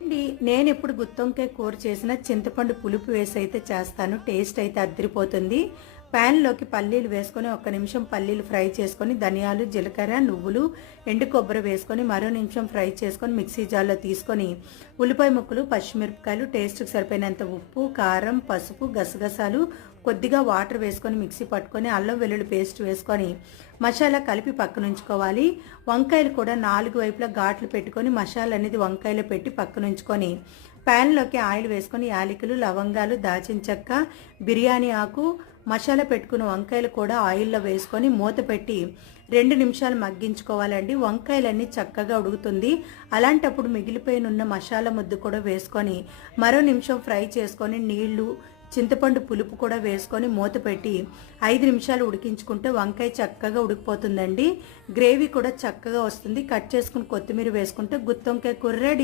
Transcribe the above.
అండి నేను ఎప్పుడు గుత్తొంకాయ కూర చేసిన చింతపండు పులుపు వేసి అయితే చేస్తాను టేస్ట్ అయితే అద్దరిపోతుంది. ప్యాన్లోకి పల్లీలు వేసుకొని ఒక్క నిమిషం పల్లీలు ఫ్రై చేసుకొని ధనియాలు జీలకర్ర నువ్వులు ఎండు కొబ్బరి వేసుకొని మరో నిమిషం ఫ్రై చేసుకొని మిక్సీ జార్లో తీసుకొని ఉల్లిపాయ ముక్కలు పచ్చిమిరపకాయలు టేస్ట్కి సరిపోయినంత ఉప్పు కారం పసుపు గసగసాలు కొద్దిగా వాటర్ వేసుకొని మిక్సీ పట్టుకొని అల్లం వెల్లుల్లి పేస్ట్ వేసుకొని మసాలా కలిపి పక్కన ఉంచుకోవాలి వంకాయలు కూడా నాలుగు వైపులా ఘాట్లు పెట్టుకొని మసాలా అనేది వంకాయలో పెట్టి పక్కన ఉంచుకొని ప్యాన్లోకి ఆయిల్ వేసుకొని యాలకులు లవంగాలు దాచిన చెక్క బిర్యానీ ఆకు మసాలా పెట్టుకున్న వంకాయలు కూడా ఆయిల్లో వేసుకొని మూత పెట్టి రెండు నిమిషాలు మగ్గించుకోవాలండి. వంకాయలన్నీ చక్కగా ఉడుకుతుంది. అలాంటప్పుడు మిగిలిపోయిన ఉన్న మసాలా ముద్దు కూడా వేసుకొని మరో నిమిషం ఫ్రై చేసుకొని నీళ్ళు చింతపండు పులుపు కూడా వేసుకొని మూత పెట్టి ఐదు నిమిషాలు ఉడికించుకుంటే వంకాయ చక్కగా ఉడికిపోతుందండి. గ్రేవీ కూడా చక్కగా వస్తుంది. కట్ చేసుకుని కొత్తిమీర వేసుకుంటే గుత్తొంకాయ కూర రెడీ.